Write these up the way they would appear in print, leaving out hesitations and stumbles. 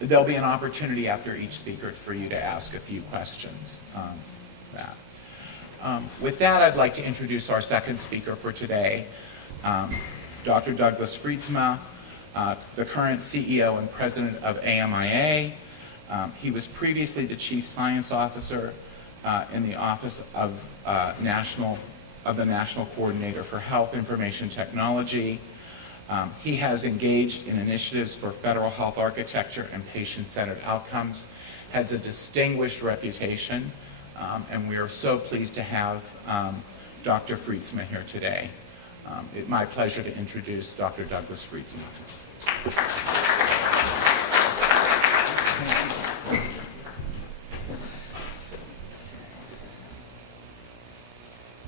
there'll be an opportunity after each speaker for you to ask a few questions. With that, I'd like to introduce our second speaker for today, Dr. Douglas Fridsma, the current CEO and president of AMIA. He was previously the chief science officer in the office of the National Coordinator for Health Information Technology. He has engaged in initiatives for federal health architecture and patient-centered outcomes, has a distinguished reputation, and we are so pleased to have Dr. Fridsma here today. It's my pleasure to introduce Dr. Douglas Fridsma.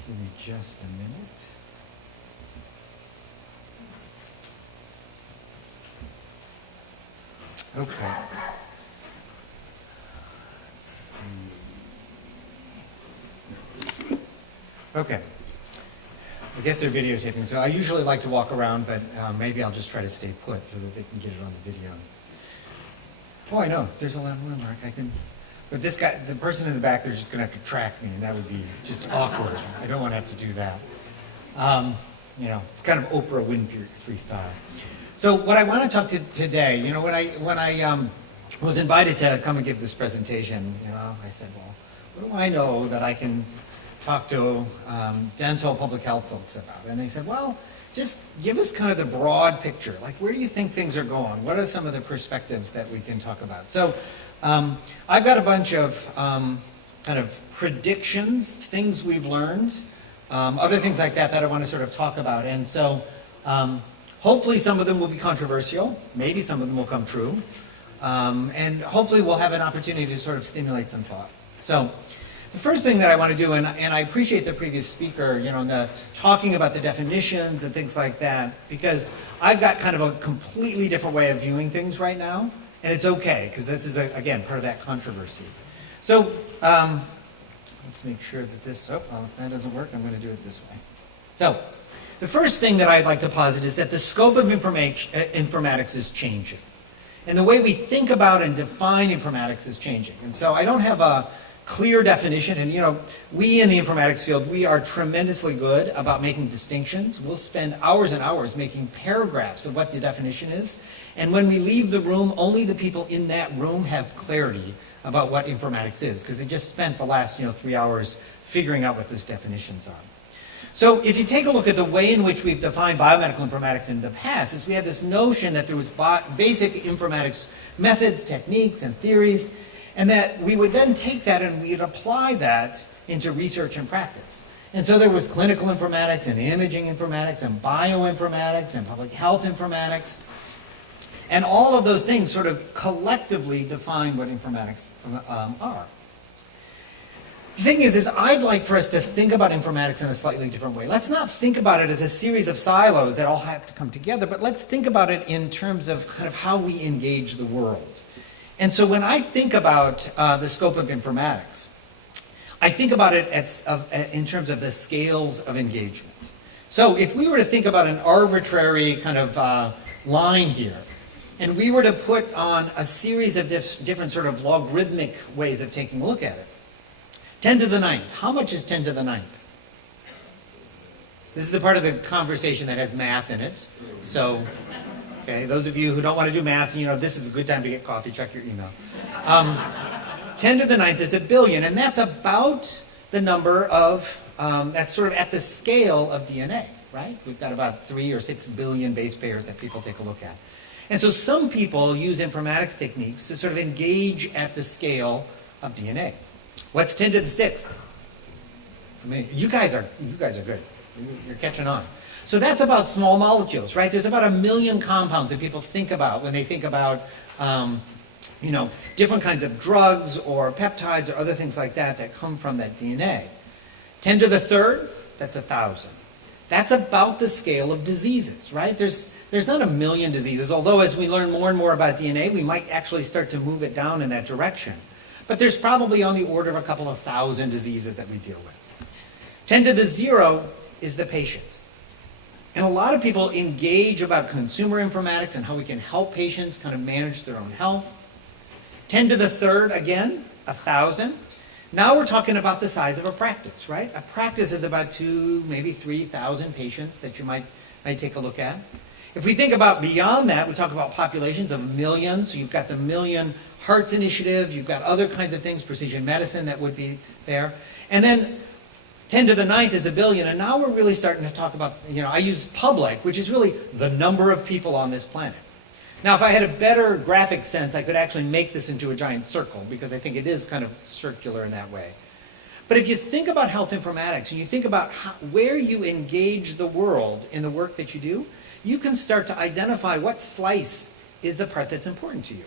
Give me just a minute. Okay. Let's see. Okay. I guess they're videotaping, so I usually like to walk around, but maybe I'll just try to stay put so that they can get it on the video. Oh, I know. There's a lot more, Mark. I can. But this guy, the person in the back, they're just going to have to track me, and that would be just awkward. I don't want to have to do that. You know, it's kind of Oprah Winfrey style. So what I want to talk to today, you know, when I was invited to come and give this presentation, you know, I said, well, what do I know that I can talk to dental public health folks about? And they said, well, just give us kind of the broad picture. Like, where do you think things are going? What are some of the perspectives that we can talk about? So I've got a bunch of kind of predictions, things we've learned, other things like that that I want to sort of talk about. And so hopefully some of them will be controversial. Maybe some of them will come true. And hopefully we'll have an opportunity to sort of stimulate some thought. So the first thing that I want to do, and I appreciate the previous speaker, you know, talking about the definitions and things like that, because I've got kind of a completely different way of viewing things right now, and it's okay, because this is, again, part of that controversy. So let's make sure that this, if that doesn't work, I'm going to do it this way. So the first thing that I'd like to posit is that the scope of informatics is changing. And the way we think about and define informatics is changing. And so I don't have a clear definition, and you know, we in the informatics field, we are tremendously good about making distinctions. We'll spend hours and hours making paragraphs of what the definition is, and when we leave the room, only the people in that room have clarity about what informatics is, because they just spent the last 3 hours figuring out what those definitions are. So if you take a look at the way in which we've defined biomedical informatics in the past, is we had this notion that there was basic informatics methods, techniques, and theories, and that we would then take that and we'd apply that into research and practice. And so there was clinical informatics and imaging informatics and bioinformatics and public health informatics. And all of those things sort of collectively define what informatics are. The thing is I'd like for us to think about informatics in a slightly different way. Let's not think about it as a series of silos that all have to come together, but let's think about it in terms of kind of how we engage the world. And so when I think about the scope of informatics, I think about it in terms of the scales of engagement. So if we were to think about an arbitrary kind of line here, and we were to put on a series of different sort of logarithmic ways of taking a look at it, 10 to the 9th, how much is 10 to the 9th? This is the part of the conversation that has math in it. So, okay, those of you who don't want to do math, this is a good time to get coffee, check your email. 10 to the 9th is 1 billion, and that's about the number of, that's sort of at the scale of DNA, right? We've got about 3 or 6 billion base pairs that people take a look at. And so some people use informatics techniques to sort of engage at the scale of DNA. What's 10 to the 6th? I mean, you guys are good. You're catching on. So that's about small molecules, right? There's about 1 million compounds that people think about when they think about, different kinds of drugs or peptides or other things like that that come from that DNA. 10 to the 3rd, that's 1,000. That's about the scale of diseases, right? There's not 1 million diseases, although as we learn more and more about DNA, we might actually start to move it down in that direction. But there's probably on the order of a couple of thousand diseases that we deal with. 10 to the 0 is the patient. And a lot of people engage about consumer informatics and how we can help patients kind of manage their own health. 10 to the third, again, 1,000. Now we're talking about the size of a practice, right? A practice is about 2, maybe 3,000 patients that you might take a look at. If we think about beyond that, we talk about populations of millions. So you've got the Million Hearts Initiative, you've got other kinds of things, precision medicine that would be there. And then 10 to the ninth is a billion, and now we're really starting to talk about, I use public, which is really the number of people on this planet. Now, if I had a better graphic sense, I could actually make this into a giant circle, because I think it is kind of circular in that way. But if you think about health informatics, and you think about where you engage the world in the work that you do, you can start to identify what slice is the part that's important to you.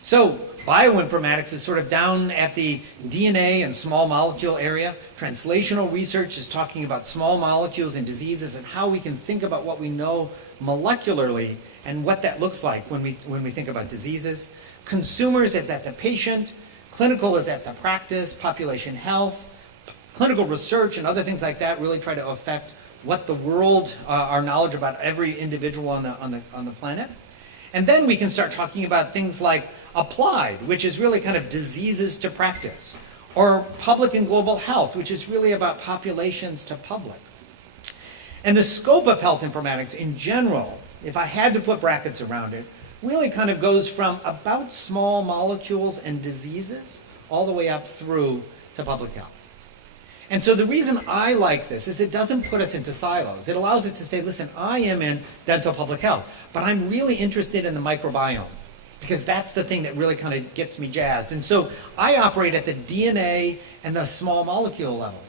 So bioinformatics is sort of down at the DNA and small molecule area. Translational research is talking about small molecules and diseases and how we can think about what we know molecularly and what that looks like when we think about diseases. Consumers is at the patient. Clinical is at the practice. Population health. Clinical research and other things like that really try to affect what the world, our knowledge about every individual on the planet. And then we can start talking about things like applied, which is really kind of diseases to practice, or public and global health, which is really about populations to public. And the scope of health informatics in general, if I had to put brackets around it, really kind of goes from about small molecules and diseases all the way up through to public health. And so the reason I like this is it doesn't put us into silos. It allows us to say, listen, I am in dental public health, but I'm really interested in the microbiome, because that's the thing that really kind of gets me jazzed. And so I operate at the DNA and the small molecule level.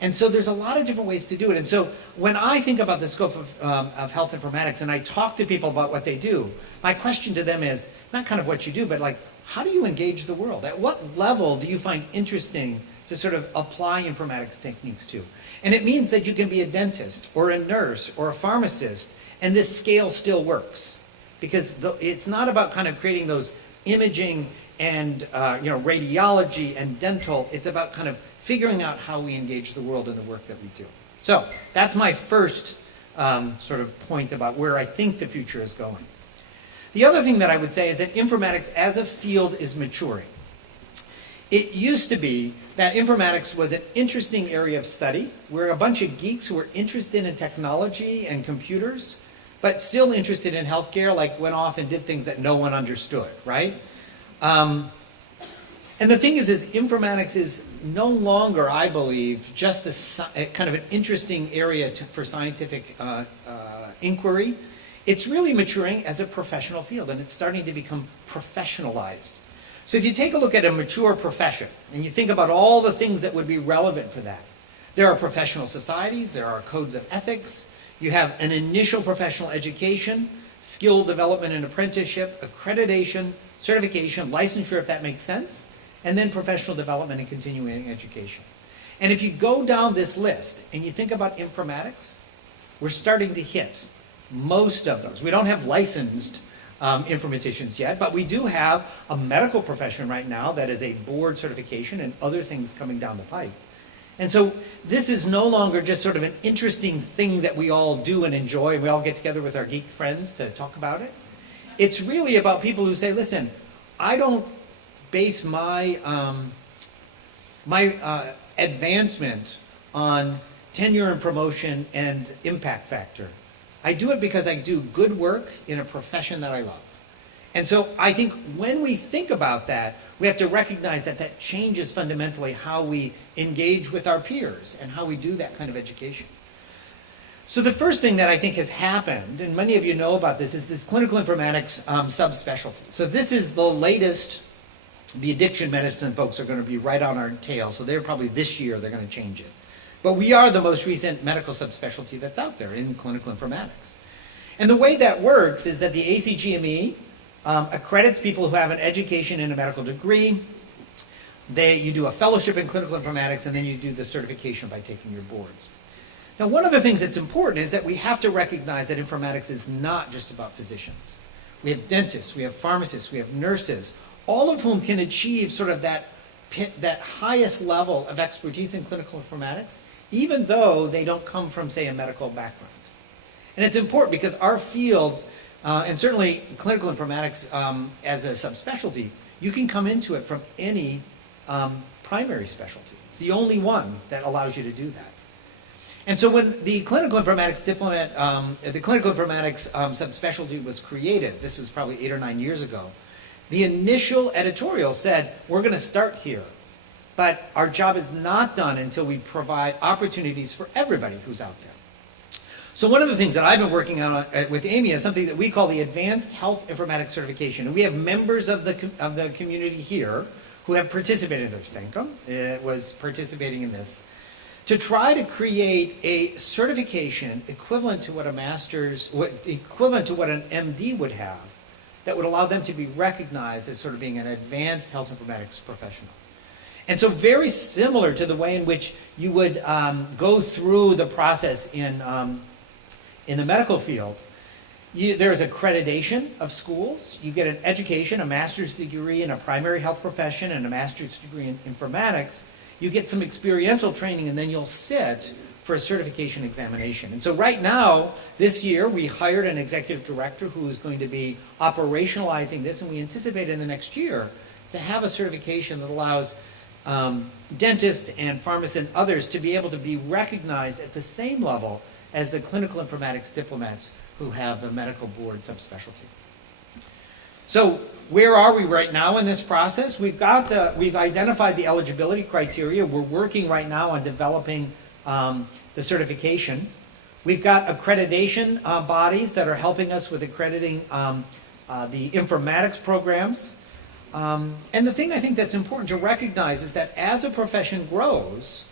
And so there's a lot of different ways to do it. And so when I think about the scope of health informatics and I talk to people about what they do, my question to them is not kind of what you do, but like, how do you engage the world? At what level do you find interesting to sort of apply informatics techniques to? And it means that you can be a dentist or a nurse or a pharmacist, and this scale still works. Because it's not about kind of creating those imaging and radiology and dental. It's about kind of figuring out how we engage the world in the work that we do. So that's my first sort of point about where I think the future is going. The other thing that I would say is that informatics as a field is maturing. It used to be that informatics was an interesting area of study. We're a bunch of geeks who were interested in technology and computers, but still interested in healthcare, like went off and did things that no one understood, right? And the thing is informatics is no longer, I believe, just a kind of an interesting area for scientific inquiry. It's really maturing as a professional field, and it's starting to become professionalized. So if you take a look at a mature profession, and you think about all the things that would be relevant for that, there are professional societies, there are codes of ethics, you have an initial professional education, skill development and apprenticeship, accreditation, certification, licensure, if that makes sense, and then professional development and continuing education. And if you go down this list and you think about informatics, we're starting to hit most of those. We don't have licensed informaticians yet, but we do have a medical profession right now that is a board certification and other things coming down the pipe. And so this is no longer just sort of an interesting thing that we all do and enjoy, and we all get together with our geek friends to talk about it. It's really about people who say, listen, I don't base my advancement on tenure and promotion and impact factor. I do it because I do good work in a profession that I love. And so I think when we think about that, we have to recognize that that changes fundamentally how we engage with our peers and how we do that kind of education. So the first thing that I think has happened, and many of you know about this, is this clinical informatics subspecialty. So this is the latest. The addiction medicine folks are going to be right on our tail, so they're probably this year they're going to change it. But we are the most recent medical subspecialty that's out there in clinical informatics. And the way that works is that the ACGME accredits people who have an education in a medical degree. You do a fellowship in clinical informatics, and then you do the certification by taking your boards. Now, one of the things that's important is that we have to recognize that informatics is not just about physicians. We have dentists, we have pharmacists, we have nurses, all of whom can achieve sort of that highest level of expertise in clinical informatics, even though they don't come from, say, a medical background. And it's important because our field And certainly clinical informatics as a subspecialty, you can come into it from any primary specialty. It's the only one that allows you to do that. And so when the clinical informatics subspecialty was created, this was probably 8 or 9 years ago, the initial editorial said, we're going to start here, but our job is not done until we provide opportunities for everybody who's out there. So one of the things that I've been working on with AMIA is something that we call the Advanced Health Informatics Certification. And we have members of the community here who have participated. There's Stenkum, was participating in this, to try to create a certification equivalent to what a master's, equivalent to what an MD would have, that would allow them to be recognized as sort of being an advanced health informatics professional. And so very similar to the way in which you would go through the process in the medical field, there's accreditation of schools. You get an education, a master's degree in a primary health profession and a master's degree in informatics. You get some experiential training, and then you'll sit for a certification examination. And so right now, this year, we hired an executive director who is going to be operationalizing this, and we anticipate in the next year to have a certification that allows dentists and pharmacists and others to be able to be recognized at the same level as the clinical informatics diplomats who have the medical board subspecialty. So where are we right now in this process? We've identified the eligibility criteria. We're working right now on developing the certification. We've got accreditation bodies that are helping us with accrediting the informatics programs. And the thing I think that's important to recognize is that as a profession grows,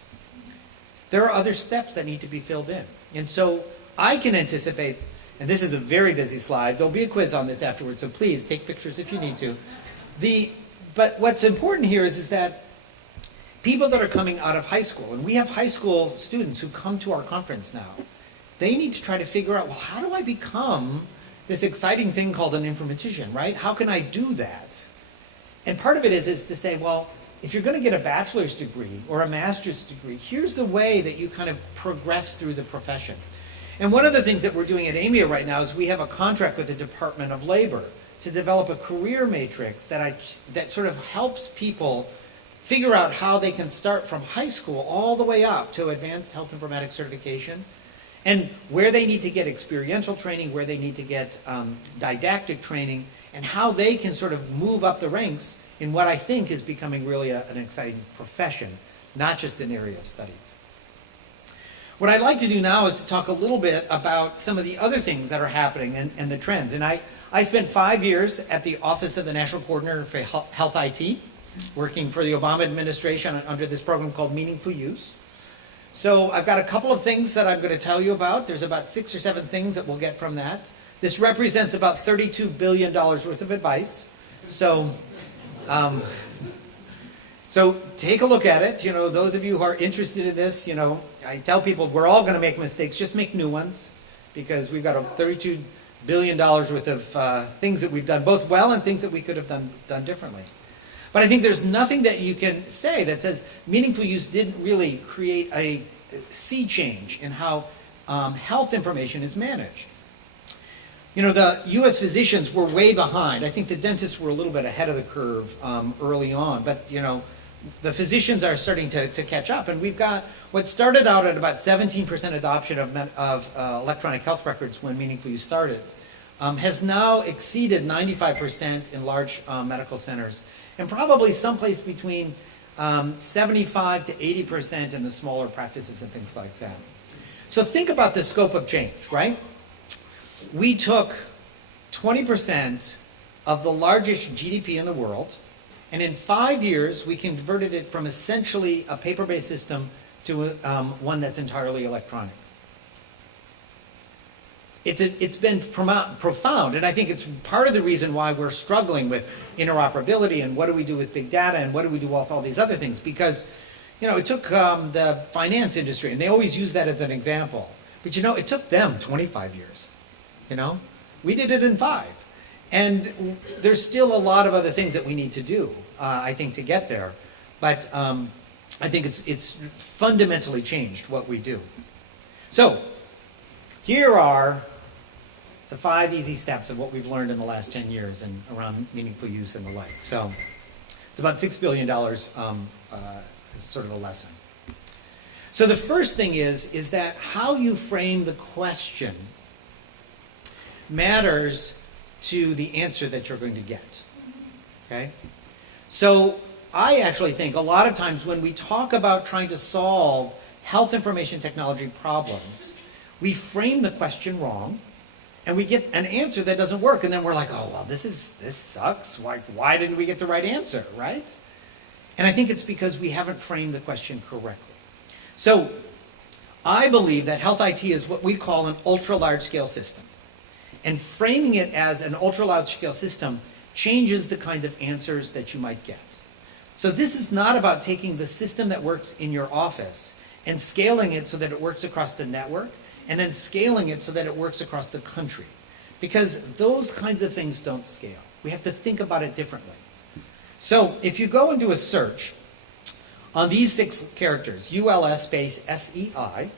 there are other steps that need to be filled in. And so I can anticipate, and this is a very busy slide, there'll be a quiz on this afterwards, so please take pictures if you need to. But what's important here is that people that are coming out of high school, and we have high school students who come to our conference now, they need to try to figure out, well, how do I become this exciting thing called an informatician, right? How can I do that? And part of it is to say, well, if you're going to get a bachelor's degree or a master's degree, here's the way that you kind of progress through the profession. And one of the things that we're doing at AMIA right now is we have a contract with the Department of Labor to develop a career matrix that sort of helps people figure out how they can start from high school all the way up to advanced health informatics certification, and where they need to get experiential training, where they need to get didactic training, and how they can sort of move up the ranks in what I think is becoming really an exciting profession, not just an area of study. What I'd like to do now is to talk a little bit about some of the other things that are happening and the trends. And I spent 5 years at the Office of the National Coordinator for Health IT, working for the Obama administration under this program called Meaningful Use. So I've got a couple of things that I'm going to tell you about. There's about 6 or 7 things that we'll get from that. This represents about $32 billion worth of advice. So take a look at it. You know, those of you who are interested in this, you know, I tell people we're all going to make mistakes. Just make new ones, because we've got a $32 billion worth of things that we've done both well and things that we could have done differently. But I think there's nothing that you can say that says meaningful use didn't really create a sea change in how health information is managed. You know, the U.S. physicians were way behind. I think the dentists were a little bit ahead of the curve early on, but you know, the physicians are starting to catch up, and we've got what started out at about 17% adoption of electronic health records when Meaningful Use started, has now exceeded 95% in large medical centers, and probably someplace between 75 to 80% in the smaller practices and things like that. So think about the scope of change, right? We took 20% of the largest GDP in the world, and in 5 years, we converted it from essentially a paper-based system to one that's entirely electronic. It's been profound, and I think it's part of the reason why we're struggling with interoperability and what do we do with big data and what do we do with all these other things, because you know, it took the finance industry, and they always use that as an example, but you know, it took them 25 years. You know, we did it in 5. And there's still a lot of other things that we need to do, I think, to get there. But I think it's fundamentally changed what we do. So here are the 5 easy steps of what we've learned in the last 10 years and around meaningful use and the like. So it's about $6 billion is sort of a lesson. So the first thing is that how you frame the question matters to the answer that you're going to get, okay? So I actually think a lot of times when we talk about trying to solve health information technology problems, we frame the question wrong, and we get an answer that doesn't work, and then we're like, oh, well, this sucks. Why didn't we get the right answer, right? And I think it's because we haven't framed the question correctly. So I believe that health IT is what we call an ultra-large-scale system. And framing it as an ultra-large-scale system changes the kind of answers that you might get. So this is not about taking the system that works in your office and scaling it so that it works across the network, and then scaling it so that it works across the country. Because those kinds of things don't scale. We have to think about it differently. So if you go and do a search on these 6 characters, ULS space SEI,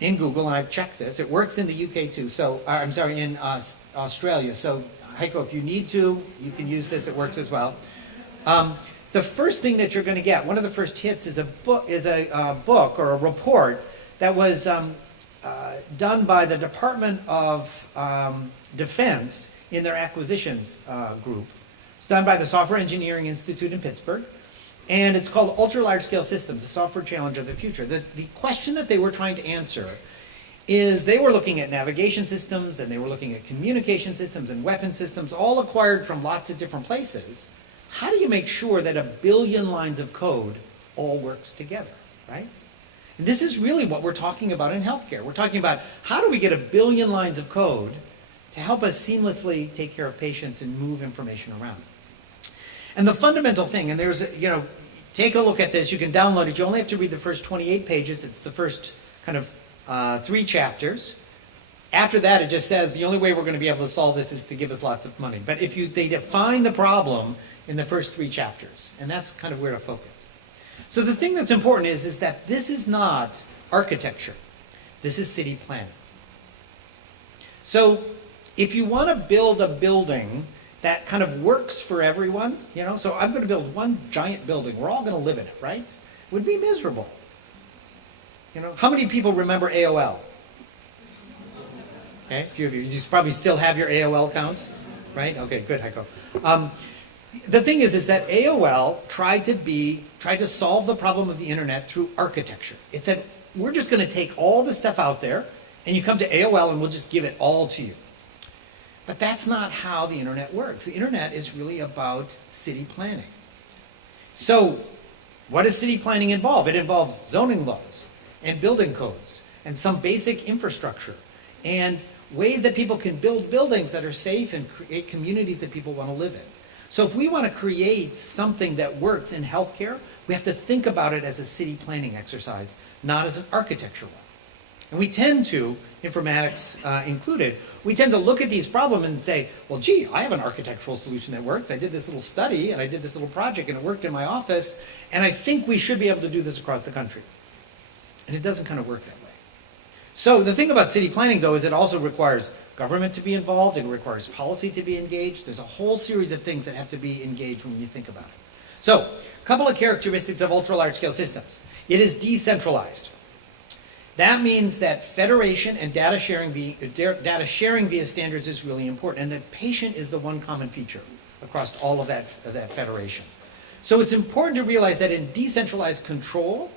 in Google, and I've checked this, it works in the UK too, so, I'm sorry, in Australia. So Heiko, if you need to, you can use this, it works as well. The first thing that you're going to get, one of the first hits is a book or a report that was done by the Department of Defense in their acquisitions group. It's done by the Software Engineering Institute in Pittsburgh, and it's called UltraLargeScale Systems, the software challenge of the future. The question that they were trying to answer is they were looking at navigation systems, and they were looking at communication systems and weapon systems, all acquired from lots of different places. How do you make sure that 1 billion lines of code all works together, right? And this is really what we're talking about in healthcare. We're talking about how do we get 1 billion lines of code to help us seamlessly take care of patients and move information around. And the fundamental thing, and there's, take a look at this. You can download it. You only have to read the first 28 pages. It's the first kind of 3 chapters. After that, it just says the only way we're going to be able to solve this is to give us lots of money. But they define the problem in the first 3 chapters, and that's kind of where to focus. So the thing that's important is that this is not architecture. This is city planning. So if you want to build a building that kind of works for everyone, so I'm going to build one giant building. We're all going to live in it, right? It would be miserable. How many people remember AOL? Okay, a few of you. You probably still have your AOL account, right? Okay, good, Heiko. The thing is that AOL tried to solve the problem of the internet through architecture. It said, we're just going to take all the stuff out there, and you come to AOL, and we'll just give it all to you. But that's not how the internet works. The internet is really about city planning. So what does city planning involve? It involves zoning laws and building codes and some basic infrastructure and ways that people can build buildings that are safe and create communities that people want to live in. So if we want to create something that works in healthcare, we have to think about it as a city planning exercise, not as an architecture one. And we tend to, informatics included, we tend to look at these problems and say, well, gee, I have an architectural solution that works. I did this little study, and I did this little project, and it worked in my office, and I think we should be able to do this across the country. And it doesn't kind of work that way. So the thing about city planning, though, is it also requires government to be involved. It requires policy to be engaged. There's a whole series of things that have to be engaged when you think about it. So a couple of characteristics of ultra-large-scale systems. It is decentralized. That means that federation and data sharing via standards is really important, and that patient is the one common feature across all of that federation. So it's important to realize that in decentralized control,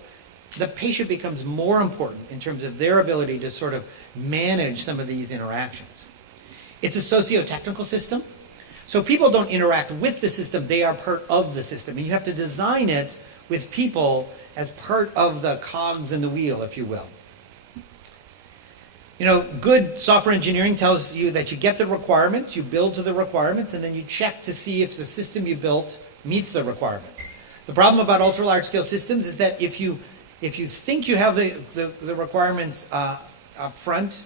the patient becomes more important in terms of their ability to sort of manage some of these interactions. It's a socio-technical system, so people don't interact with the system, they are part of the system. And you have to design it with people as part of the cogs in the wheel, if you will. Good software engineering tells you that you get the requirements, you build to the requirements, and then you check to see if the system you built meets the requirements. The problem about ultra-large-scale systems is that if you think you have the requirements up front,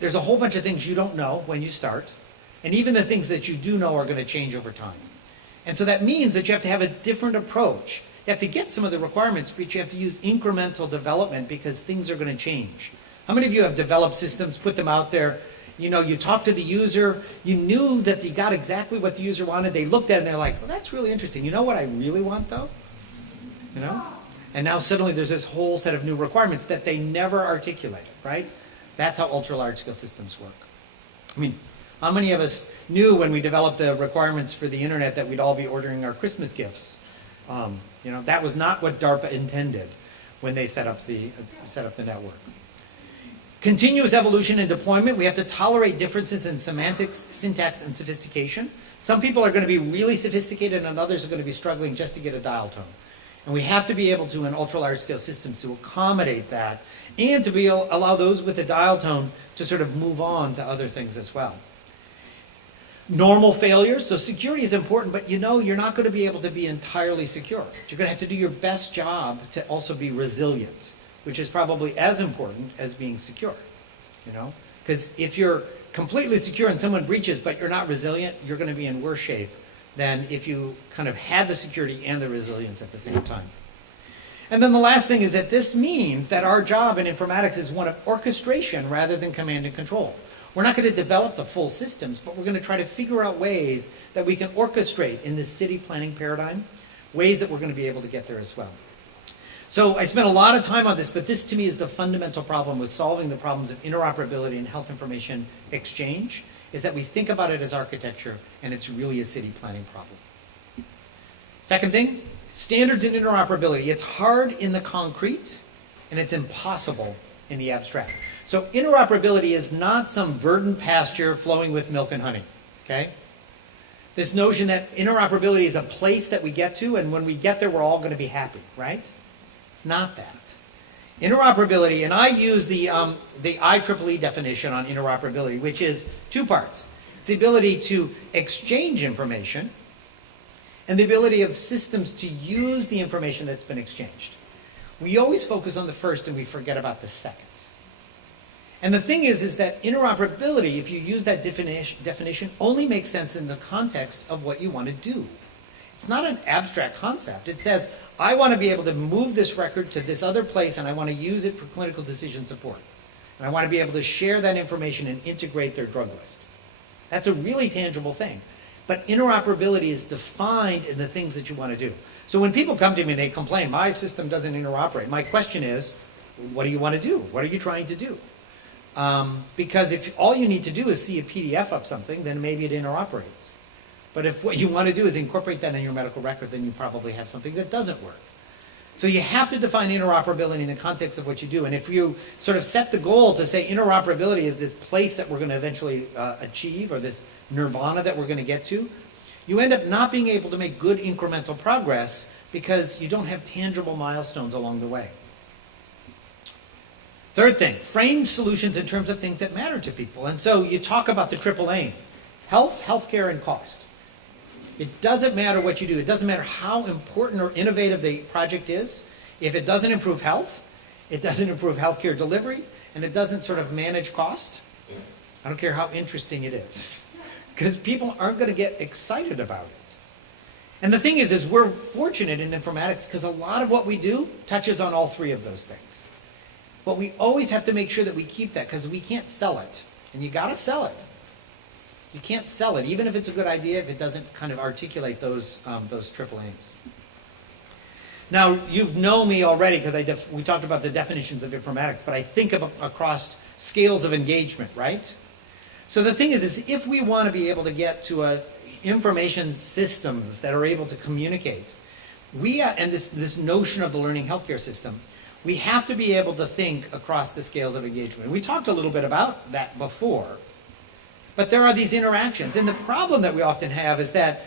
there's a whole bunch of things you don't know when you start, and even the things that you do know are going to change over time. And so that means that you have to have a different approach. You have to get some of the requirements, but you have to use incremental development because things are going to change. How many of you have developed systems, put them out there, You talked to the user, you knew that you got exactly what the user wanted, they looked at it and they're like, well, that's really interesting. You know what I really want though? And now suddenly there's this whole set of new requirements that they never articulated, right? That's how ultra-large-scale systems work. I mean, how many of us knew when we developed the requirements for the internet that we'd all be ordering our Christmas gifts? That was not what DARPA intended when they set up the network. Continuous evolution and deployment, we have to tolerate differences in semantics, syntax, and sophistication. Some people are going to be really sophisticated and others are going to be struggling just to get a dial tone. And we have to be able to, in ultra-large-scale systems, to accommodate that and to allow those with a dial tone to sort of move on to other things as well. Normal failures, so security is important, but you're not going to be able to be entirely secure. You're going to have to do your best job to also be resilient, which is probably as important as being secure, Because if you're completely secure and someone breaches, but you're not resilient, you're going to be in worse shape than if you kind of had the security and the resilience at the same time. And then the last thing is that this means that our job in informatics is one of orchestration rather than command and control. We're not going to develop the full systems, but we're going to try to figure out ways that we can orchestrate in this city planning paradigm, ways that we're going to be able to get there as well. So I spent a lot of time on this, but this to me is the fundamental problem with solving the problems of interoperability and health information exchange, is that we think about it as architecture, and it's really a city planning problem. Second thing, standards and interoperability. It's hard in the concrete, and it's impossible in the abstract. So interoperability is not some verdant pasture flowing with milk and honey, okay? This notion that interoperability is a place that we get to, and when we get there, we're all going to be happy, right? It's not that. Interoperability, and I use the IEEE definition on interoperability, which is two parts. It's the ability to exchange information and the ability of systems to use the information that's been exchanged. We always focus on the first and we forget about the second. And the thing is that interoperability, if you use that definition, only makes sense in the context of what you want to do. It's not an abstract concept. It says, I want to be able to move this record to this other place and I want to use it for clinical decision support. And I want to be able to share that information and integrate their drug list. That's a really tangible thing. But interoperability is defined in the things that you want to do. So when people come to me and they complain, my system doesn't interoperate, my question is, what do you want to do? What are you trying to do? Because if all you need to do is see a PDF of something, then maybe it interoperates. But if what you want to do is incorporate that in your medical record, then you probably have something that doesn't work. So you have to define interoperability in the context of what you do. And if you sort of set the goal to say interoperability is this place that we're going to eventually achieve, or this nirvana that we're going to get to, you end up not being able to make good incremental progress because you don't have tangible milestones along the way. Third thing, frame solutions in terms of things that matter to people. And so you talk about the triple aim: health, healthcare, and cost. It doesn't matter what you do. It doesn't matter how important or innovative the project is. If it doesn't improve health, it doesn't improve healthcare delivery, and it doesn't sort of manage cost, I don't care how interesting it is, because people aren't going to get excited about it. And the thing is we're fortunate in informatics because a lot of what we do touches on all three of those things. But we always have to make sure that we keep that, because we can't sell it. And you got to sell it. You can't sell it, even if it's a good idea, if it doesn't kind of articulate those triple aims. Now, you've known me already because we talked about the definitions of informatics, but I think across scales of engagement, right? So the thing is if we want to be able to get to information systems that are able to communicate, and this notion of the learning healthcare system, we have to be able to think across the scales of engagement. And we talked a little bit about that before. But there are these interactions. And the problem that we often have is that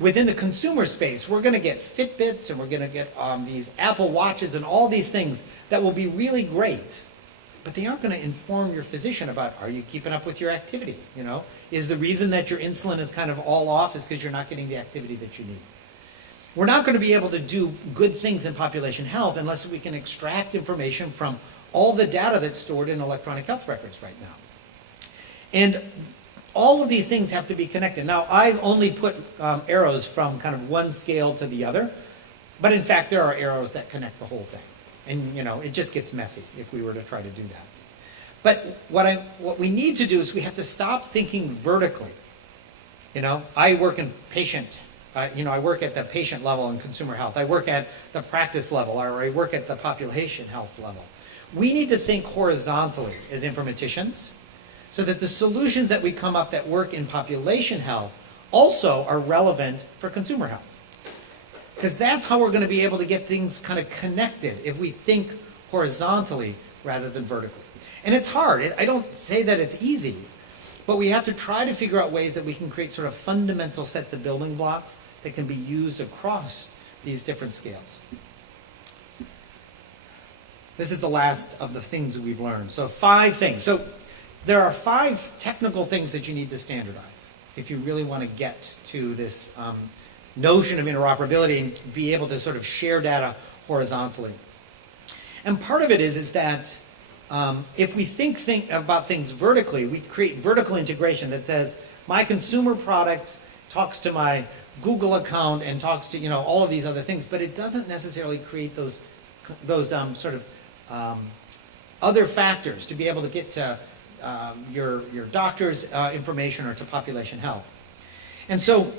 within the consumer space, we're going to get Fitbits and we're going to get these Apple Watches and all these things that will be really great. But they aren't going to inform your physician about, are you keeping up with your activity? Is the reason that your insulin is kind of all off is because you're not getting the activity that you need? We're not going to be able to do good things in population health unless we can extract information from all the data that's stored in electronic health records right now. And all of these things have to be connected. Now, I've only put arrows from kind of one scale to the other, but in fact, there are arrows that connect the whole thing. And, it just gets messy if we were to try to do that. But what we need to do is we have to stop thinking vertically. I work in patient, I work at the patient level in consumer health. I work at the practice level, or I work at the population health level. We need to think horizontally as informaticians so that the solutions that we come up that work in population health also are relevant for consumer health. Because that's how we're going to be able to get things kind of connected if we think horizontally rather than vertically. And it's hard. I don't say that it's easy, but we have to try to figure out ways that we can create sort of fundamental sets of building blocks that can be used across these different scales. This is the last of the things that we've learned. So 5 things. So there are 5 technical things that you need to standardize if you really want to get to this notion of interoperability and be able to sort of share data horizontally. And part of it is that if we think about things vertically, we create vertical integration that says my consumer product talks to my Google account and talks to all of these other things, but it doesn't necessarily create those sort of other factors to be able to get to your doctor's information or to population health. And so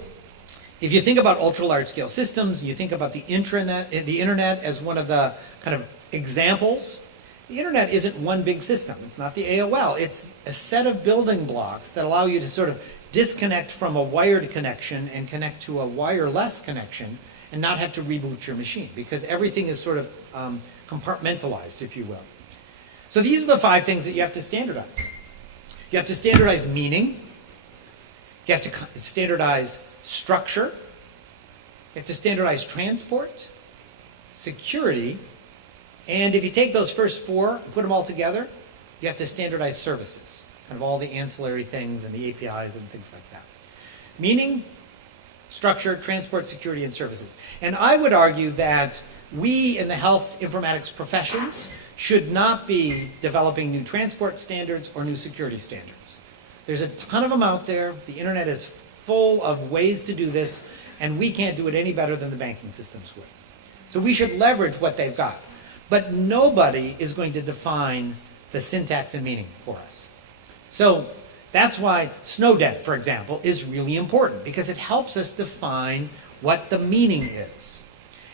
if you think about ultra-large-scale systems, and you think about the internet as one of the kind of examples, the internet isn't one big system. It's not the AOL. It's a set of building blocks that allow you to sort of disconnect from a wired connection and connect to a wireless connection and not have to reboot your machine, because everything is sort of compartmentalized, if you will. So these are the 5 things that you have to standardize. You have to standardize meaning. You have to standardize structure. You have to standardize transport, security, and if you take those first 4, put them all together, you have to standardize services, kind of all the ancillary things and the APIs and things like that. Meaning, structure, transport, security, and services. And I would argue that we in the health informatics professions should not be developing new transport standards or new security standards. There's a ton of them out there. The internet is full of ways to do this, and we can't do it any better than the banking systems would. So we should leverage what they've got. But nobody is going to define the syntax and meaning for us. So that's why SNODEN, for example, is really important, because it helps us define what the meaning is.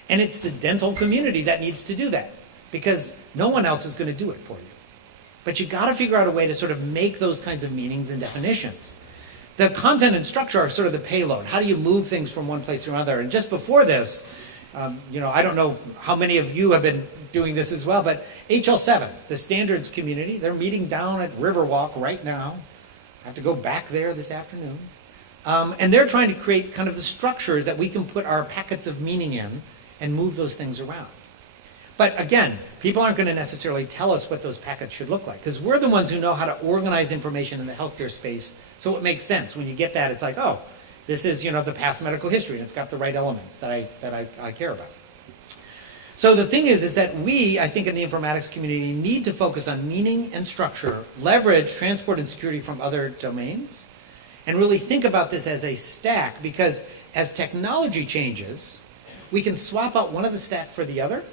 And it's the dental community that needs to do that, because no one else is going to do it for you. But you got to figure out a way to sort of make those kinds of meanings and definitions. The content and structure are sort of the payload. How do you move things from one place to another? And just before this, I don't know how many of you have been doing this as well, but HL7, the standards community, they're meeting down at Riverwalk right now. I have to go back there this afternoon. And they're trying to create kind of the structures that we can put our packets of meaning in and move those things around. But again, people aren't going to necessarily tell us what those packets should look like, because we're the ones who know how to organize information in the healthcare space, so it makes sense. When you get that, it's like, oh, this is the past medical history, and it's got the right elements that I care about. So the thing is that we, I think in the informatics community, need to focus on meaning and structure, leverage transport and security from other domains, and really think about this as a stack, because as technology changes, we can swap out one of the stack for the other,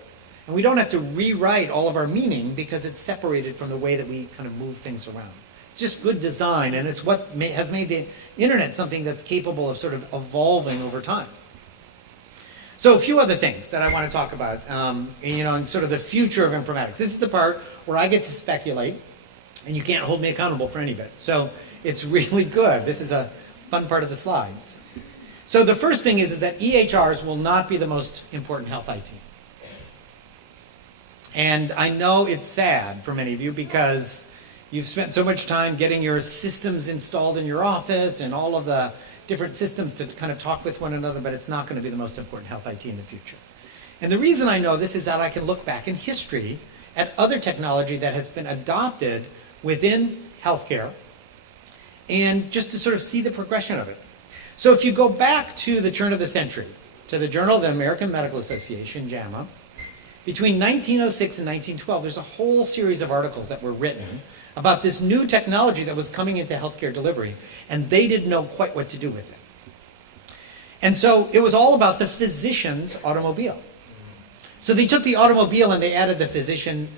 and we don't have to rewrite all of our meaning because it's separated from the way that we kind of move things around. It's just good design, and it's what has made the internet something that's capable of sort of evolving over time. So a few other things that I want to talk about, and sort of the future of informatics. This is the part where I get to speculate, and you can't hold me accountable for any of it. So it's really good. This is a fun part of the slides. So the first thing is that EHRs will not be the most important health IT. And I know it's sad for many of you, because you've spent so much time getting your systems installed in your office and all of the different systems to kind of talk with one another, but it's not going to be the most important health IT in the future. And the reason I know this is that I can look back in history at other technology that has been adopted within healthcare, and just to sort of see the progression of it. So if you go back to the turn of the century, to the Journal of the American Medical Association, JAMA, between 1906 and 1912, there's a whole series of articles that were written about this new technology that was coming into healthcare delivery, and they didn't know quite what to do with it. And so it was all about the physician's automobile. So they took the automobile and they added the physician,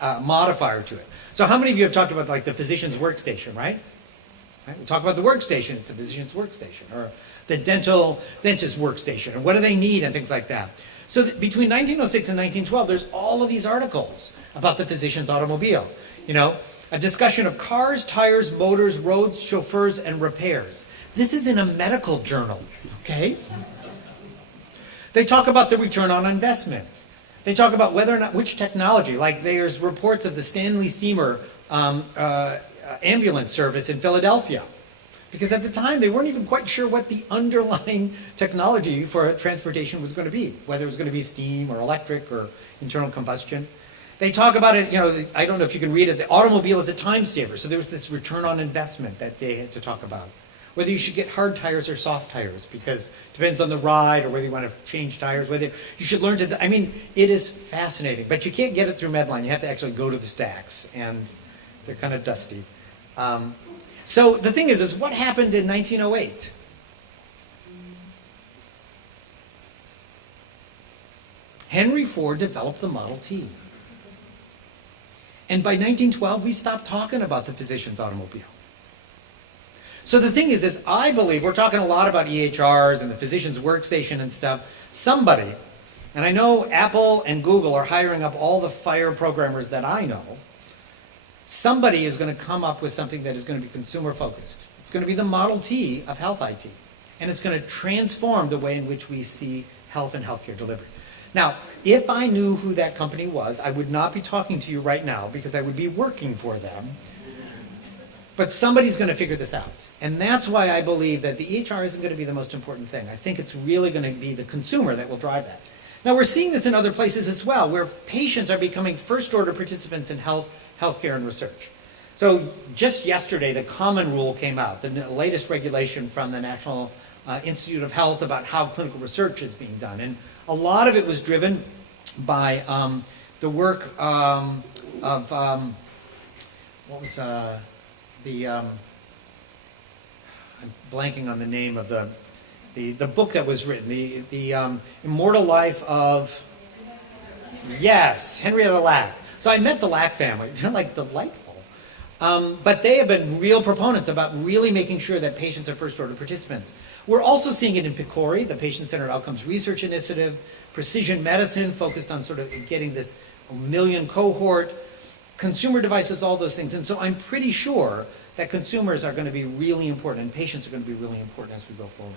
modifier to it. So how many of you have talked about like the physician's workstation, right? Right? We talk about the workstation, it's the physician's workstation, or the dentist's workstation, and what do they need, and things like that. So between 1906 and 1912, there's all of these articles about the physician's automobile. You know, a discussion of cars, tires, motors, roads, chauffeurs, and repairs. This is in a medical journal, okay? They talk about the return on investment. They talk about whether or not, which technology, like there's reports of the Stanley Steamer ambulance service in Philadelphia. Because at the time, they weren't even quite sure what the underlying technology for transportation was going to be, whether it was going to be steam or electric or internal combustion. They talk about it, you know, I don't know if you can read it, the automobile is a time saver. So there was this return on investment that they had to talk about. Whether you should get hard tires or soft tires, because it depends on the ride, or whether you want to change tires, whether you should learn to, I mean, it is fascinating. But you can't get it through Medline. You have to actually go to the stacks, and they're kind of dusty. So the thing is what happened in 1908? Henry Ford developed the Model T. And by 1912, we stopped talking about the physician's automobile. So the thing is I believe, we're talking a lot about EHRs and the physician's workstation and stuff. Somebody, and I know Apple and Google are hiring up all the FIRE programmers that I know, somebody is going to come up with something that is going to be consumer focused. It's going to be the Model T of health IT. And it's going to transform the way in which we see health and healthcare delivery. Now, if I knew who that company was, I would not be talking to you right now because I would be working for them. But somebody's going to figure this out. And that's why I believe that the EHR isn't going to be the most important thing. I think it's really going to be the consumer that will drive that. Now, we're seeing this in other places as well, where patients are becoming first-order participants in healthcare and research. So just yesterday, the common rule came out, the latest regulation from the National Institute of Health about how clinical research is being done. And a lot of it was driven by the work of, what was I'm blanking on the name of the book that was written, the Immortal Life of, yes, Henrietta Lack. So I met the Lack family. They're like delightful. But they have been real proponents about really making sure that patients are first-order participants. We're also seeing it in PCOR-TF, the Patient-Centered Outcomes Research Initiative, precision medicine focused on sort of getting this million cohort, consumer devices, all those things. And so I'm pretty sure that consumers are going to be really important and patients are going to be really important as we go forward.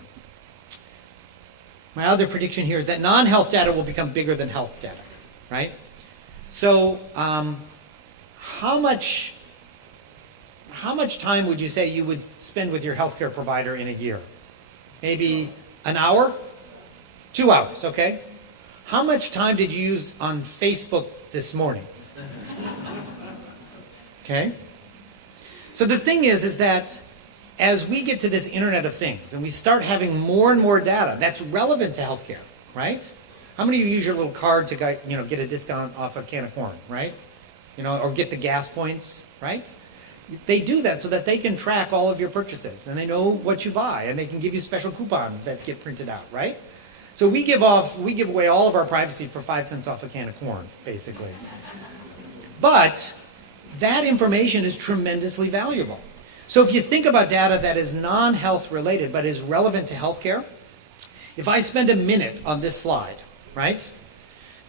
My other prediction here is that non-health data will become bigger than health data, right? So how much time would you say you would spend with your healthcare provider in a year? Maybe an hour? 2 hours, okay? How much time did you use on Facebook this morning? Okay? So the thing is that as we get to this Internet of Things and we start having more and more data that's relevant to healthcare, right? How many of you use your little card to get a discount off a can of corn, right? Or get the gas points, right? They do that so that they can track all of your purchases and they know what you buy and they can give you special coupons that get printed out, right? So we give away all of our privacy for 5 cents off a can of corn, basically. But that information is tremendously valuable. So if you think about data that is non-health related but is relevant to healthcare, if I spend a minute on this slide, right?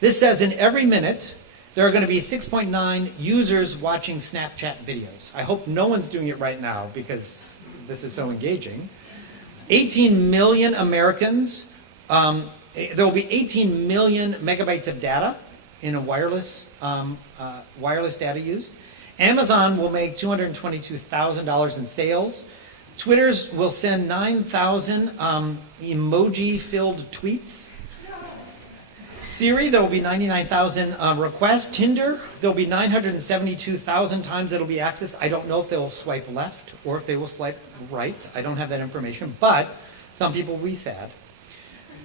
This says in every minute, there are going to be 6.9 users watching Snapchat videos. I hope no one's doing it right now because this is so engaging. 18 million Americans, there will be 18 million megabytes of data in a wireless data used. Amazon will make $222,000 in sales. Twitters will send 9,000 emoji-filled tweets. Siri, there will be 99,000 requests. Tinder, there will be 972,000 times it'll be accessed. I don't know if they'll swipe left or if they will swipe right. I don't have that information, but some people will be sad.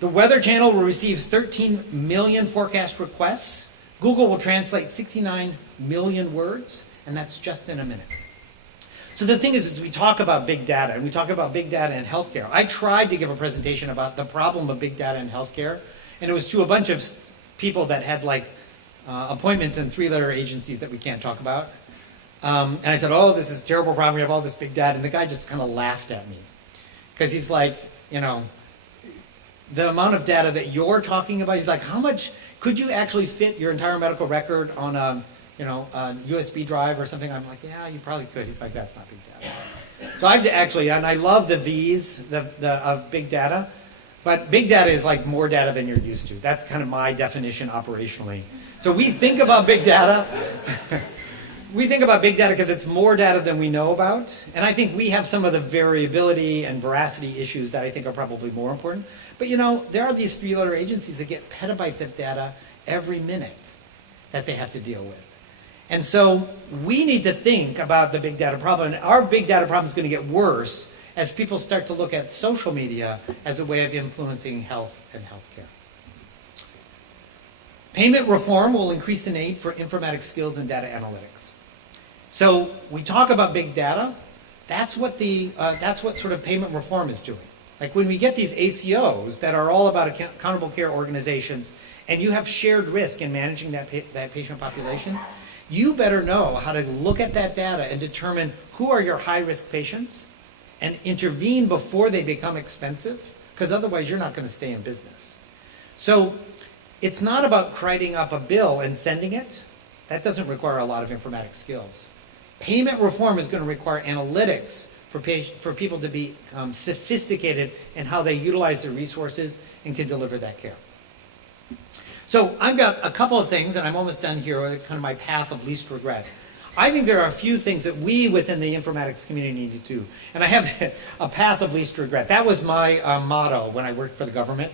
The Weather Channel will receive 13 million forecast requests. Google will translate 69 million words, and that's just in a minute. So the thing is we talk about big data, and we talk about big data in healthcare. I tried to give a presentation about the problem of big data in healthcare, and it was to a bunch of people that had like appointments in 3-letter agencies that we can't talk about. And I said, oh, this is a terrible problem. We have all this big data. And the guy just kind of laughed at me. Because he's like, you know, the amount of data that you're talking about, he's like, how much could you actually fit your entire medical record on a, you know, a USB drive or something? I'm like, yeah, you probably could. He's like, that's not big data. So I've actually, and I love the V's of big data, but big data is like more data than you're used to. That's kind of my definition operationally. So we think about big data. We think about big data because it's more data than we know about. And I think we have some of the variability and veracity issues that I think are probably more important. But you know, there are these 3-letter agencies that get petabytes of data every minute that they have to deal with. And so we need to think about the big data problem. And our big data problem is going to get worse as people start to look at social media as a way of influencing health and healthcare. Payment reform will increase the need for informatics skills and data analytics. So we talk about big data. That's what sort of payment reform is doing. Like when we get these ACOs that are all about accountable care organizations, and you have shared risk in managing that patient population, you better know how to look at that data and determine who are your high-risk patients and intervene before they become expensive, because otherwise you're not going to stay in business. So it's not about writing up a bill and sending it. That doesn't require a lot of informatics skills. Payment reform is going to require analytics for people to be sophisticated in how they utilize their resources and can deliver that care. So I've got a couple of things, and I'm almost done here, kind of my path of least regret. I think there are a few things that we within the informatics community need to do. And I have a path of least regret. That was my motto when I worked for the government.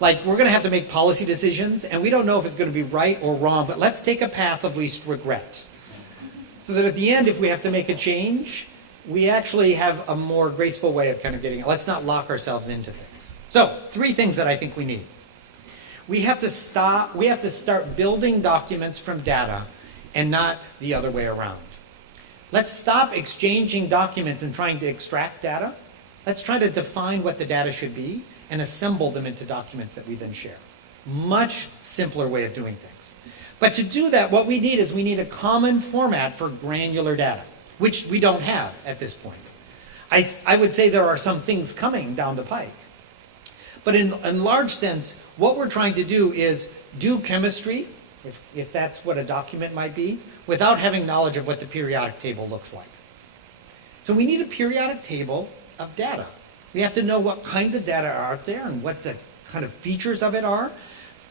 Like, we're going to have to make policy decisions, and we don't know if it's going to be right or wrong, but let's take a path of least regret. So that at the end, if we have to make a change, we actually have a more graceful way of kind of getting it. Let's not lock ourselves into things. So, 3 things that I think we need. We have to start building documents from data and not the other way around. Let's stop exchanging documents and trying to extract data. Let's try to define what the data should be and assemble them into documents that we then share. Much simpler way of doing things. But to do that, what we need is we need a common format for granular data, which we don't have at this point. I would say there are some things coming down the pike. But in large sense, what we're trying to do is do chemistry, if that's what a document might be, without having knowledge of what the periodic table looks like. So we need a periodic table of data. We have to know what kinds of data are out there and what the kind of features of it are.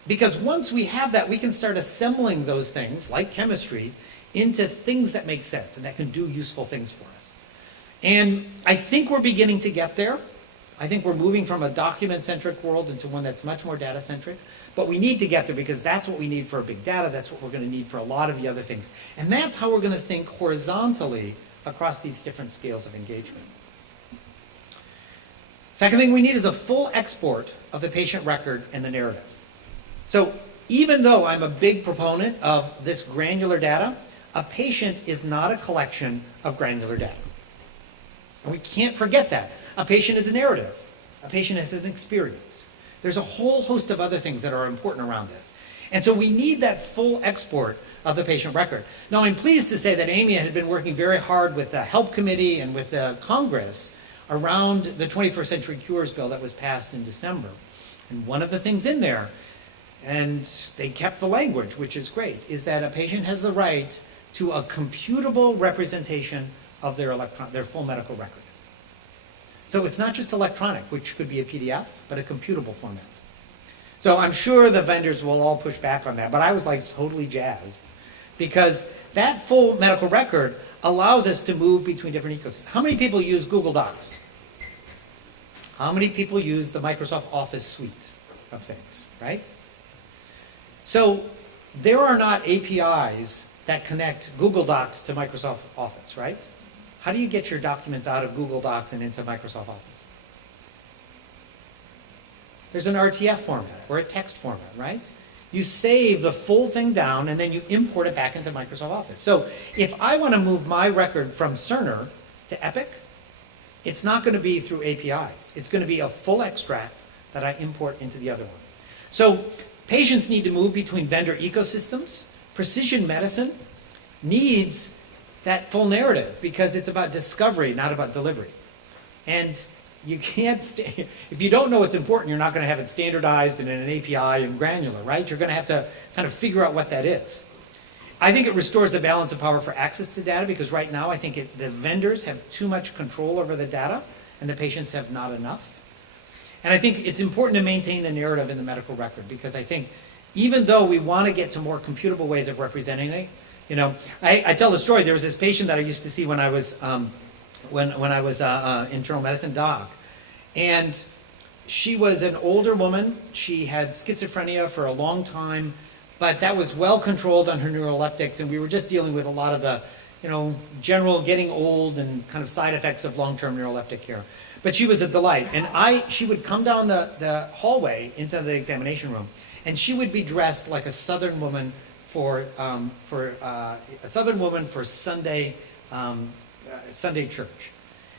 Because once we have that, we can start assembling those things, like chemistry, into things that make sense and that can do useful things for us. And I think we're beginning to get there. I think we're moving from a document-centric world into one that's much more data-centric. But we need to get there because that's what we need for big data. That's what we're going to need for a lot of the other things. And that's how we're going to think horizontally across these different scales of engagement. Second thing we need is a full export of the patient record and the narrative. So even though I'm a big proponent of this granular data, a patient is not a collection of granular data. And we can't forget that. A patient is a narrative. A patient has an experience. There's a whole host of other things that are important around this. And so we need that full export of the patient record. Now, I'm pleased to say that AMIA had been working very hard with the HELP Committee and with the Congress around the 21st Century Cures bill that was passed in December. And one of the things in there, and they kept the language, which is great, is that a patient has the right to a computable representation of their full medical record. So it's not just electronic, which could be a PDF, but a computable format. So I'm sure the vendors will all push back on that, but I was like totally jazzed because that full medical record allows us to move between different ecosystems. How many people use Google Docs? How many people use the Microsoft Office suite of things, right? So there are not APIs that connect Google Docs to Microsoft Office, right? How do you get your documents out of Google Docs and into Microsoft Office? There's an RTF format or a text format, right? You save the full thing down and then you import it back into Microsoft Office. So if I want to move my record from Cerner to Epic, it's not going to be through APIs. It's going to be a full extract that I import into the other one. So Patients need to move between vendor ecosystems. Precision medicine needs that full narrative because it's about discovery, not about delivery. And you can't, if you don't know what's important, you're not going to have it standardized and in an API and granular, right? You're going to have to kind of figure out what that is. I think it restores the balance of power for access to data because right now I think the vendors have too much control over the data and the patients have not enough. And I think it's important to maintain the narrative in the medical record because I think even though we want to get to more computable ways of representing it, you know, I tell the story. There was this patient that I used to see when I was internal medicine doc, and she was an older woman. She had schizophrenia for a long time, but that was well controlled on her neuroleptics, and we were just dealing with a lot of the, you know, general getting old and kind of side effects of long-term neuroleptic care. But she was a delight, and she would come down the hallway into the examination room, and she would be dressed like a Southern woman for Sunday Sunday church.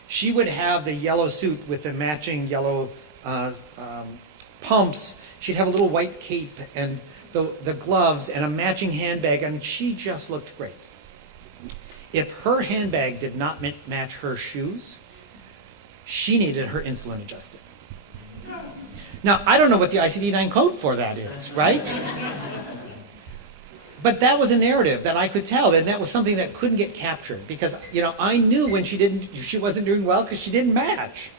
She would have the yellow suit with the matching yellow pumps. She'd have a little white cape and the gloves and a matching handbag, and she just looked great. If her handbag did not match her shoes, she needed her insulin adjusted. Now, I don't know what the ICD-9 code for that is, right? But that was a narrative that I could tell, and that was something that couldn't get captured because, you know, I knew when she wasn't doing well because she didn't match.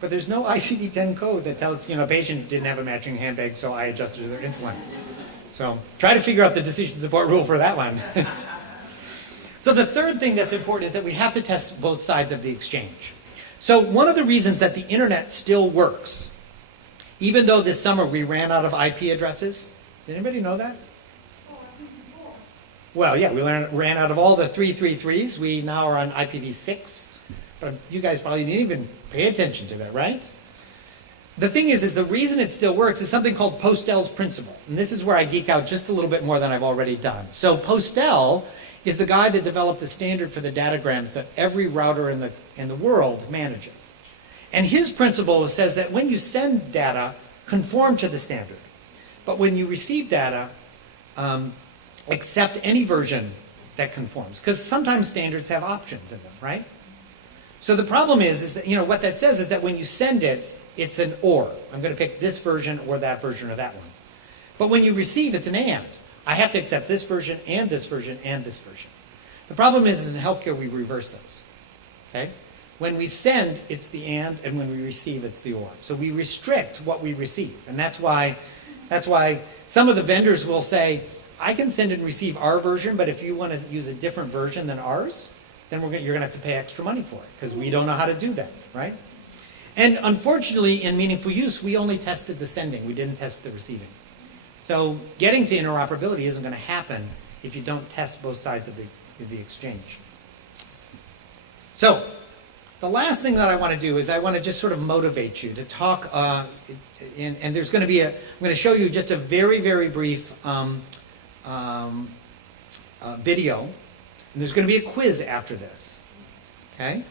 But there's no ICD-10 code that tells, you know, a patient didn't have a matching handbag, so I adjusted their insulin. So try to figure out the decision support rule for that one. So the third thing that's important is that we have to test both sides of the exchange. So one of the reasons that the internet still works, even though this summer we ran out of IP addresses, did anybody know that? Well, yeah, we ran out of all the 333s. We now are on IPv6. But you guys probably didn't even pay attention to that, right? The thing is the reason it still works is something called PostL's principle. And this is where I geek out just a little bit more than I've already done. So PostL is the guy that developed the standard for the datagrams that every router in the world manages. And his principle says that when you send data, conform to the standard. But when you receive data, accept any version that conforms. Because sometimes standards have options in them, right? So the problem is that, you know, what that says is that when you send it, it's an or. I'm going to pick this version or that version or that one. But when you receive, it's an and. I have to accept this version and this version and this version. The problem is in healthcare, we reverse those. Okay? When we send, it's the and when we receive, it's the or. So we restrict what we receive. And that's why some of the vendors will say, I can send and receive our version, but if you want to use a different version than ours, then you're going to have to pay extra money for it, because we don't know how to do that, right? And unfortunately, in meaningful use, we only tested the sending. We didn't test the receiving. So getting to interoperability isn't going to happen if you don't test both sides of the exchange. So the last thing that I want to do is I want to just sort of motivate you to talk, and there's going to be I'm going to show you just a very, very brief video, and there's going to be a quiz after this, okay?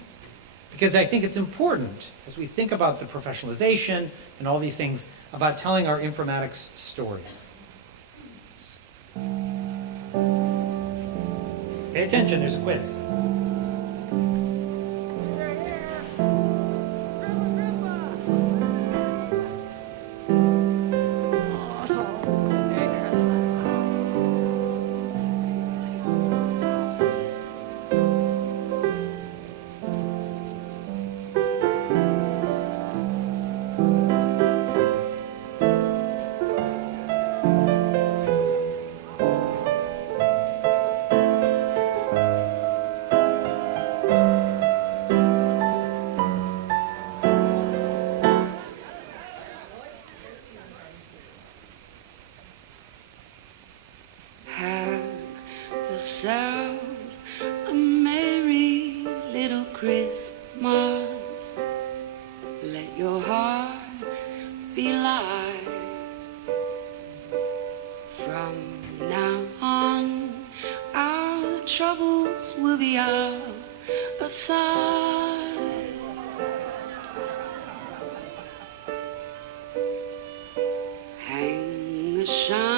Because I think it's important as we think about the professionalization and all these things about telling our informatics story. Pay attention, there's a quiz. Sound a merry little Christmas. Let your heart be light. From now on, our troubles will be out of sight. Hang a shine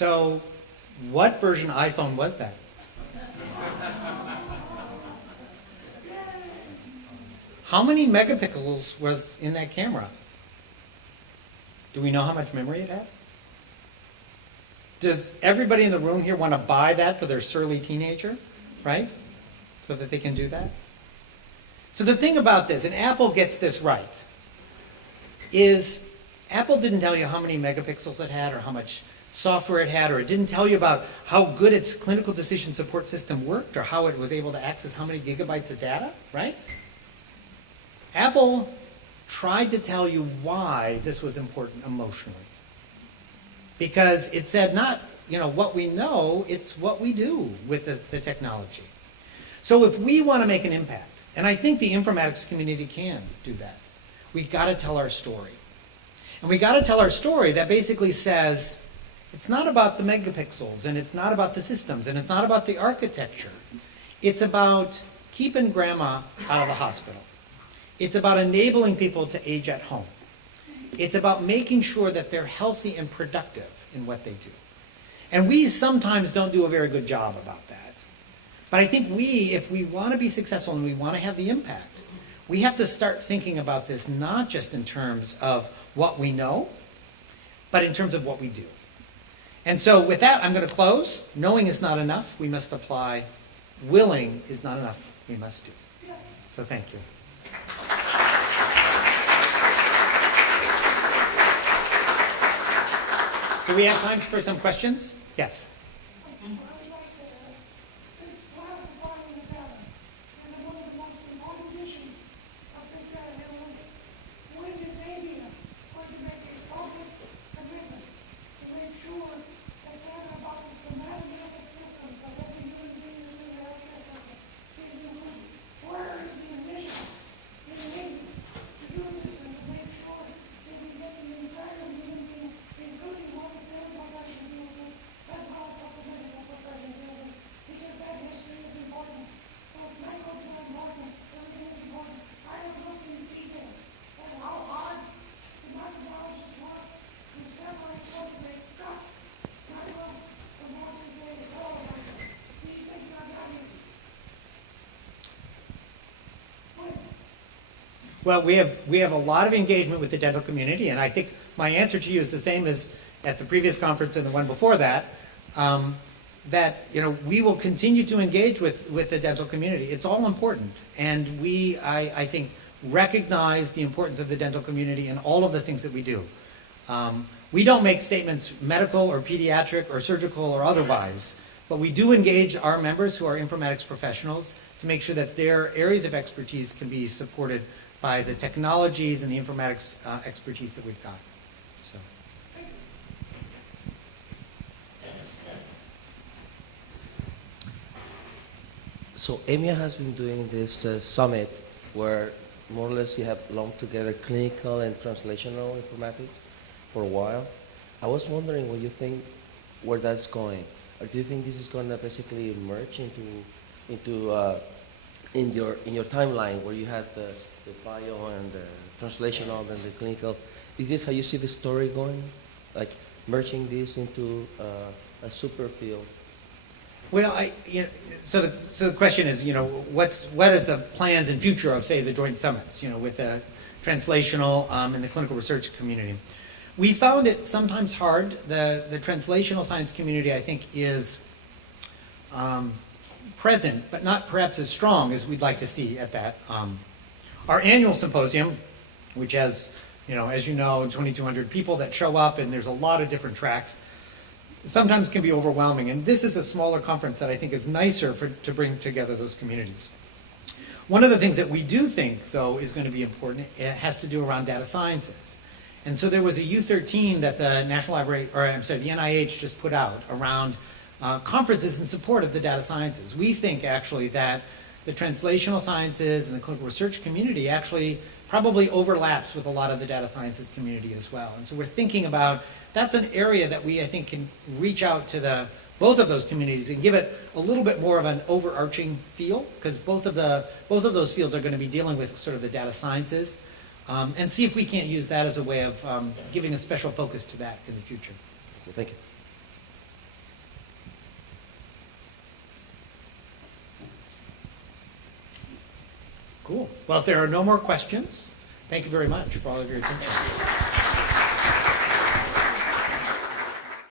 So what version of iPhone was that? How many megapixels was in that camera? Do we know how much memory it had? Does everybody in the room here want to buy that for their surly teenager, right? So that they can do that? So the thing about this, and Apple gets this right, is Apple didn't tell you how many megapixels it had or how much software it had, or it didn't tell you about how good its clinical decision support system worked or how it was able to access how many gigabytes of data, right? Apple tried to tell you why this was important emotionally. Because it said not, what we know, it's what we do with the technology. So if we want to make an impact, and I think the informatics community can do that, we got to tell our story. And we got to tell our story that basically says, it's not about the megapixels, and it's not about the systems, and it's not about the architecture. It's about keeping grandma out of the hospital. It's about enabling people to age at home. It's about making sure that they're healthy and productive in what they do. And we sometimes don't do a very good job about that. But I think if we want to be successful and we want to have the impact, we have to start thinking about this not just in terms of what we know, but in terms of what we do. And so with that, I'm going to close. Knowing is not enough, we must apply. Willing is not enough, we must do. So thank you. So we have time for some questions? Yes. Well, we have a lot of engagement with the dental community, and I think my answer to you is the same as at the previous conference and the one before that. That we will continue to engage with the dental community. It's all important, and I think recognize the importance of the dental community in all of the things that we do. We don't make statements medical or pediatric or surgical or otherwise, but we do engage our members who are informatics professionals to make sure that their areas of expertise can be supported by the technologies and the informatics expertise that we've got. So. So AMIA has been doing this summit where more or less you have lumped together clinical and translational informatics for a while. I was wondering what you think where that's going. Or do you think this is going to basically merge in your timeline where you had the bio and the translational and the clinical? Is this how you see the story going? Like merging this into a super field? Well, so the question is, what is the plans and future of, say, the joint summits, with the translational and the clinical research community? We found it sometimes hard. The translational science community, I think, is present, but not perhaps as strong as we'd like to see at that. Our annual symposium, which has, as you know, 2,200 people that show up, and there's a lot of different tracks, sometimes can be overwhelming. And this is a smaller conference that I think is nicer to bring together those communities. One of the things that we do think, though, is going to be important, it has to do around data sciences. And so there was a U13 that the the NIH just put out around conferences in support of the data sciences. We think actually that the translational sciences and the clinical research community actually probably overlaps with a lot of the data sciences community as well. And so we're thinking about, that's an area that I think can reach out to both of those communities and give it a little bit more of an overarching feel, because both of those fields are going to be dealing with sort of the data sciences, and see if we can't use that as a way of giving a special focus to that in the future. So thank you. Cool. Well, if there are no more questions, thank you very much for all of your attention.